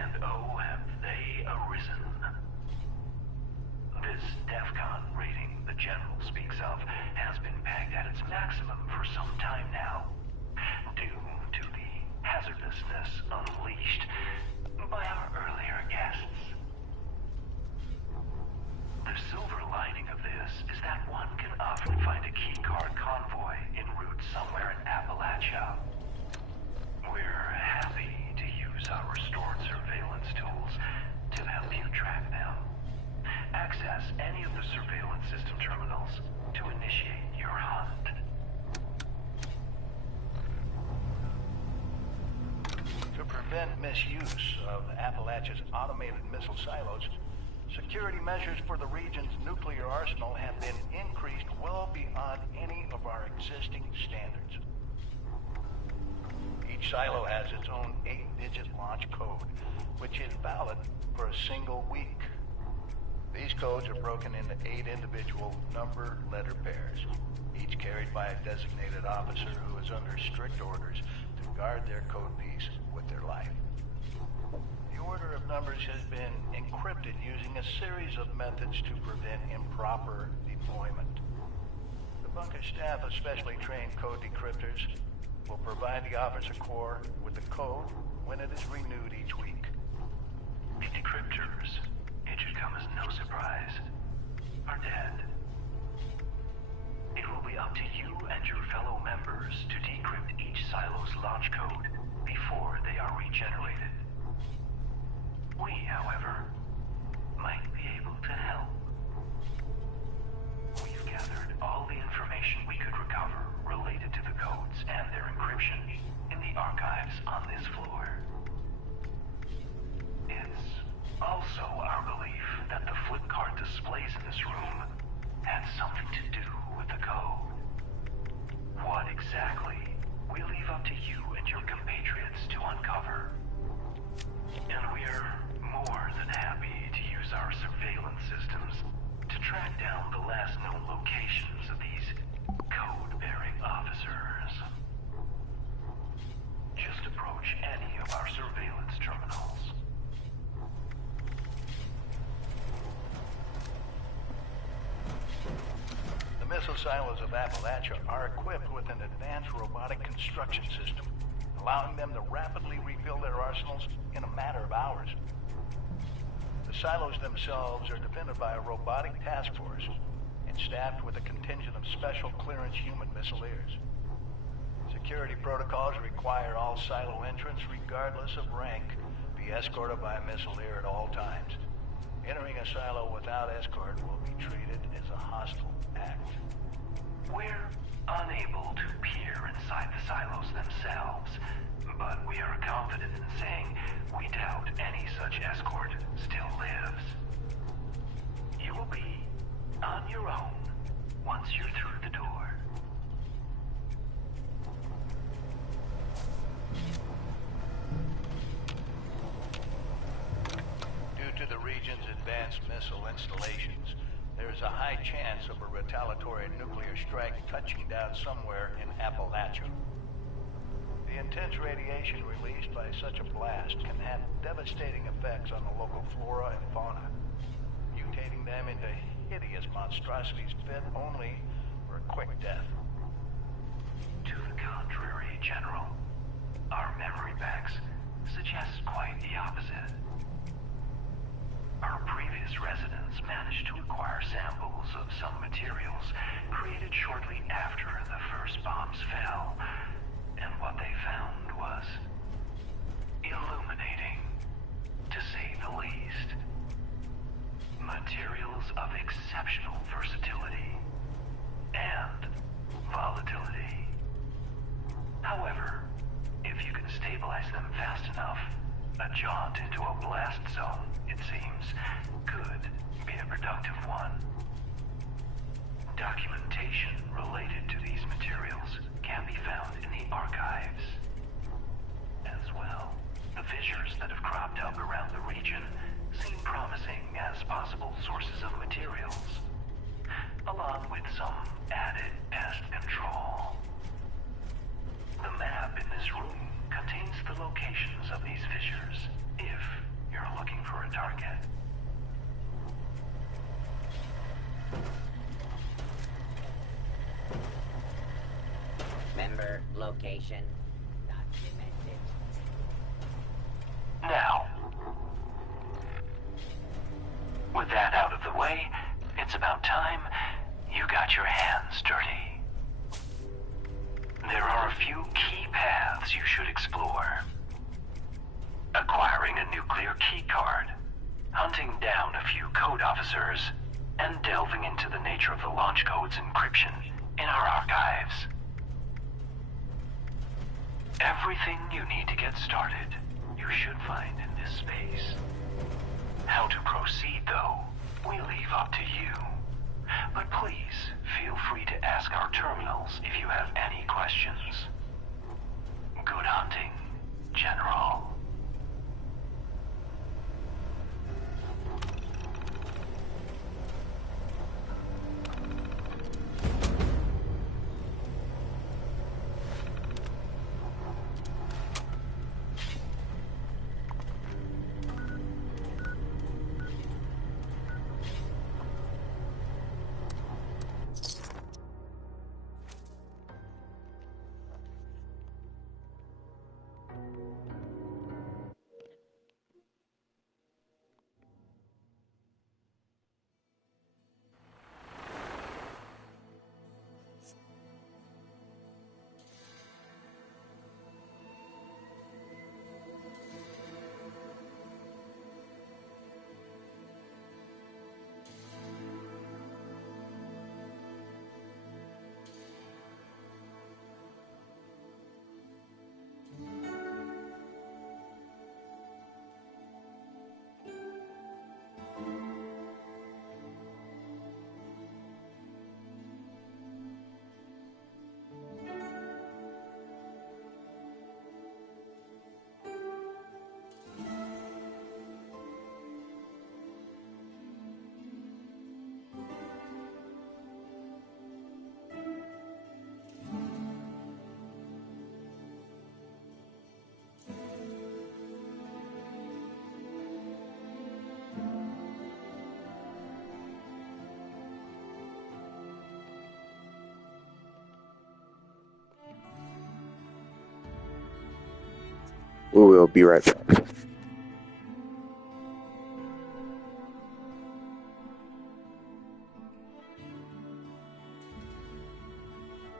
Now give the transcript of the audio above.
and oh, have they arisen. This DEFCON rating the General speaks of has been pegged at its maximum for some time now, due to the hazardousness unleashed by our earlier guests. The silver lining of this is that one can often find a keycard convoy en route somewhere in Appalachia. We're happy to use our restored surveillance tools to help you track them. Access any of the surveillance system terminals to initiate your hunt. To prevent misuse of Appalachia's automated missile silos, security measures for the region's nuclear arsenal have been increased well beyond any of our existing standards. Each silo has its own 8-digit launch code, which is valid for a single week. These codes are broken into 8 individual number-letter pairs, each carried by a designated officer who is under strict orders to guard their code piece with their life. The order of numbers has been encrypted using a series of methods to prevent improper deployment. The bunker staff of specially trained code decryptors will provide the officer corps with the code when it is renewed each week. The decryptors, it should come as no surprise, are dead. It will be up to you and your fellow members to decrypt each silo's launch code before they are regenerated. We, however, might be able to help. We've gathered all the information we could recover related to the codes and their encryption in the archives on this floor. It's also our belief that the flip card displays in this room had something to do with the code. What exactly, we leave up to you and your compatriots to uncover. And we're more than happy to use our surveillance systems to track down the last known locations of these code-bearing officers. Just approach any of our surveillance terminals. The missile silos of Appalachia are equipped with an advanced robotic construction system, allowing them to rapidly rebuild their arsenals in a matter of hours. The silos themselves are defended by a robotic task force and staffed with a contingent of special clearance human missileers. Security protocols require all silo entrants, regardless of rank, be escorted by a missileer at all times. Entering a silo without escort will be treated as a hostile act. We're unable to peer inside the silos themselves, but we are confident in saying we doubt any such escort still lives. You will be on your own once you're through the door. Due to the region's advanced missile installations, there is a high chance of a retaliatory nuclear strike touching down somewhere in Appalachia. The intense radiation released by such a blast can have devastating effects on the local flora and fauna, mutating them into hideous monstrosities fit only for a quick death. To the contrary, General. Our memory banks suggest quite the opposite. Our previous residents managed to acquire samples of some materials created shortly after the first bombs fell, and what they found was illuminating, to say the least. Materials of exceptional versatility and volatility. However, if you can stabilize them fast enough, a jaunt into a blast zone, it seems, could be a productive one. Documentation related to these materials can be found in the archives. As well, the fissures that have cropped up around the region seem promising as possible sources of materials, along with some added pest control. The map in this room contains the locations of these fissures, if a target. Member location documented. Now, with that out of the way, it's about time you got your hands dirty. There are a few key paths you should explore. Acquiring a nuclear keycard, hunting down a few code officers, and delving into the nature of the launch code's encryption in our archives. Everything you need to get started, you should find in this space. How to proceed, though, we leave up to you. But please, feel free to ask our terminals if you have any questions. Good hunting, General. We will be right back.